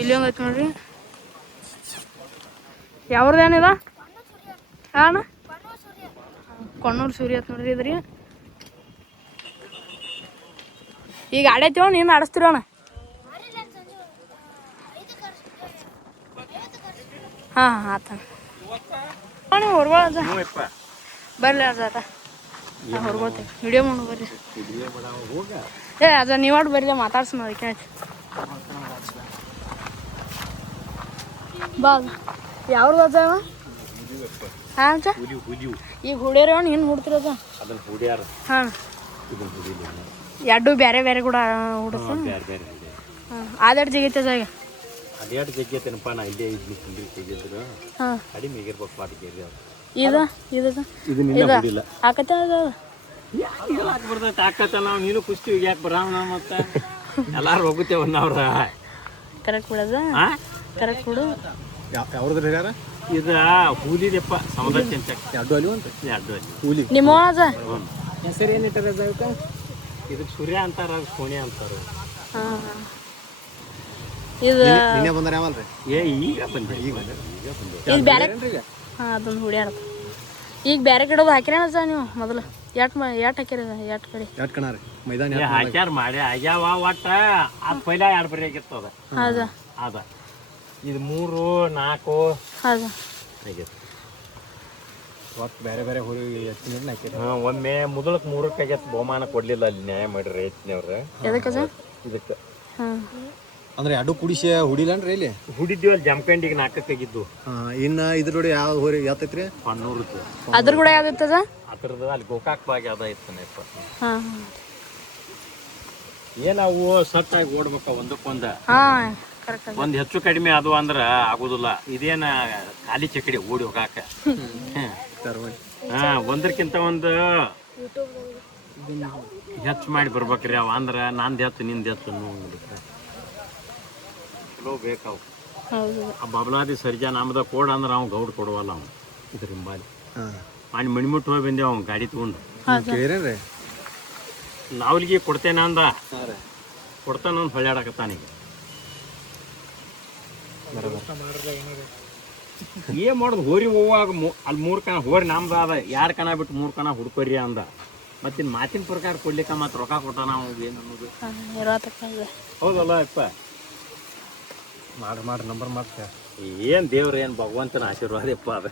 ಇಲ್ಲಿ ಒಂದು ಐತೆ ನೋಡ್ರಿ. ಯಾವ್ರದ್ದೇನಿದ ಹಾಂ ಕೊಣ್ಣೂರು ಸೂರ್ಯ ಅಂತ ನೋಡ್ರಿ ಇದ್ರಿ. ಈಗ ಆಡೈತಿವ ನೀನು ಆಡಿಸ್ತಿರೋಣ. ಹಾಂ ಆತ ನೀವು ಹೊರ್ಗೊಳದ ಬರ್ಲಿ ಅದ ಹೊರ್ಕೊಳ್ತೀವಿ ವಿಡಿಯೋ ಮಾಡು ಬರ್ರಿ. ಅದ ನೀವಾಡು ಬರ್ರಿ ಮಾತಾಡ್ಸೋಣ ಅದಕ್ಕೆ ಬಾ. ಯಾವ್ದು ಅದ ಹಾಂ ಈಗ ಹುಡಿಯಾರ ಹಿಂಗೆ ಹುಡ್ತಿರೋದ ಹಾಂ ಎರಡು ಬೇರೆ ಬೇರೆ ಕೂಡ ಹುಡುಗ ಹಾಂ ಆದೆರಡು ಜಗೈತೆ ಜಾಗ ಅದೆರಡು ಜಗ್ಗೈತೇನಪ್ಪ ನಾ ಇಲ್ಲೇ ಇದ್ನಿ ಕುಂದ್ರಿ ತೆಗೆದ್ರು ಹಾಂ ಕಡಿಮೆ ಈಗಿರ್ಬೇಕು ಪಾಟಿಗೆ ಇದು ಆಕತ್ತೆ ಅದು ಯಾಕೆ ಬರ್ತೈತೆ ಆಕತ್ತ ನಾವು ನೀನು ಕುಸ್ತೀವಿ ಯಾಕೆ ಬರಾಮ ಮತ್ತೆ ಎಲ್ಲಾರು ಹೋಗುತ್ತೇವ ಅವ್ರ ಕರೆಕ್ಟ್ ಬಿಡದ ಕರೆಕ್ಟ್ ಬಿಡು. ಯಾವ್ದು ಯಾರ ಇದು ಹೂಲಿದೆಪ್ಪ ಸಮುದ್ರ ಚೆಂಚಕ್ ಎರಡು ಅಲ್ಲಿ ಅಂತ ಎರಡು ಅಲ್ಲಿ ಹೂಲಿ ನಿಮ್ಮ ಅದ ಹೆಸರು ಏನಿಟ್ಟಾರ ಅದಕ್ಕೆ ಇದಕ್ಕೆ ಸೂರ್ಯ ಅಂತಾರ ಸೋನೆ ಅಂತಾರ. ಹಾಂ ಇದು ನಿನ್ನೆ ಬಂದಾರ ಯಾವಲ್ರಿ ಈಗ ಬಂದೆ ಇದು ಬೇರೆ ಹಾಂ ಅದೊಂದು ಹುಡಿಯಾರ. ಈಗ ಬೇರೆ ಕಡೆ ಹಾಕಿರ ನೀವು ಮೊದಲು ಎಟ್ ಹಾಕ್ಯಾರ ಎಟ್ ಕಡೆ ಎಟ್ ಕಣ ರೀ ಮೈದಾನ ಹಾಕ್ಯಾರ ಮಾಡಿ ಆಗ್ಯಾವ ಒಟ್ಟ ಅದು ಪೈಲ ಎರಡು ಬರಿ ಆಗಿರ್ತದ ಹೌದಾ ಅದ ಇದು 3 4 ಹೌದಾ ಆಗೈತೆ ಒಟ್ಟು ಬೇರೆ ಬೇರೆ ಹುರಿ ಹಾಂ ಒಮ್ಮೆ ಮೊದಲಕ್ಕೆ 3ಕ್ಕೆ ಆಗೈತೆ ಬಹುಮಾನ ಕೊಡ್ಲಿಲ್ಲ ಅಲ್ಲಿ ನ್ಯಾಯ ಮಾಡಿರಿ ರೈತನವ್ರು ಎದಕ್ಕೆ ಸರ್ ಇದಕ್ಕೆ ಹಾಂ ಅಂದ್ರೆ ಎರಡು ಕುಡಿಸಿ ಹುಡಿಲ್ಲನ್ರಿ ಇಲ್ಲಿ ಹುಡಿದ್ವಿ ಅಲ್ಲಿ ಜಮಖಂಡಿಗೆ 4ಕ್ಕೆ ಆಗಿದ್ದು. ಇನ್ನು ಇದ್ರ ನೋಡಿ ಯಾವ ಹೋರಿ ಯಾತೈತ್ರಿ ಕೊಣ್ಣೂರು ಅದ್ರ ಕೂಡ ಯಾವ್ದಿತ್ತದ ಅದ್ರದ್ದು ಅಲ್ಲಿ ಗೋಕಾಕ್ ಬಾಗಿ ಅದ ಇತ್ತಾನೆಪ್ಪ. ಹಾಂ ಏನಾವು ಸಟ್ಟಾಗಿ ಓಡ್ಬೇಕ ಒಂದಕ್ಕೊಂದ ಹಾಂ ಕರೆಕ್ಟ್ ಒಂದ್ ಹೆಚ್ಚು ಕಡಿಮೆ ಅದು ಅಂದ್ರ ಆಗುದಿಲ್ಲ. ಇದೇನ ಖಾಲಿ ಚಕಡಿ ಓಡಿ ಹೋಗಾಕ ಹಾ ಒಂದಕ್ಕಿಂತ ಒಂದು ಹೆಚ್ಚು ಮಾಡಿ ಬರ್ಬೇಕ್ರಿ ಅವ ಅಂದ್ರ ನಂದ್ ಹೆಚ್ಚು ನಿಂದ ಹೆಚ್ಚು ಚಲೋ ಬೇಕಾವು. ಆ ಬಬಲಾದಿ ಸರ್ಜಾ ನಮ್ದ ಕೊಡ ಅಂದ್ರ ಅವ್ ಗೌಡ್ ಕೊಡುವಲ್ಲ ಅವ್ ಇದ್ರ ಹಿಂಬಾಲಿ ಮಾಡಿ ಮಣಿಮುಟ್ಟು ಹೋಗಿ ಬಂದೇವ್ ಅವ್ ಗಾಡಿ ತಗೊಂಡು ನಾವ್ಲಿಗೆ ಕೊಡ್ತೇನ ಅಂದ ಕೊಡ್ತಾನ ಹೊಳ್ಯಾಡಕತ್ತಾನೀಗ ಏನ್ ಮಾಡೋದು ಹೋರಿ ಹೋಗುವಾಗ ಅಲ್ಲಿ 3 ಕಣ ಹೋರಿ ನಮ್ದು ಅದ 2 ಕಣ ಬಿಟ್ಟು 3 ಕಣ ಹುಡ್ಕೋರಿ ಅಂದ. ಮತ್ತಿನ್ ಮಾತಿನ ಪ್ರಕಾರ ಕೊಡ್ಲಿಕ್ಕ ಮತ್ ರೊಕ್ಕ ಕೊಟ್ಟಾನ ಅವಾಗ ಏನ್ ಅನ್ನೋದು ಹೌದಲ್ಲ ಅಪ್ಪ. ಮಾಡ್ರಿ ನಂಬರ್ ಮಾಡ್ತ ಏನ್ ದೇವ್ರ ಏನ್ ಭಗವಂತನ ಆಶೀರ್ವಾದ ಅಪ್ಪ ಅದ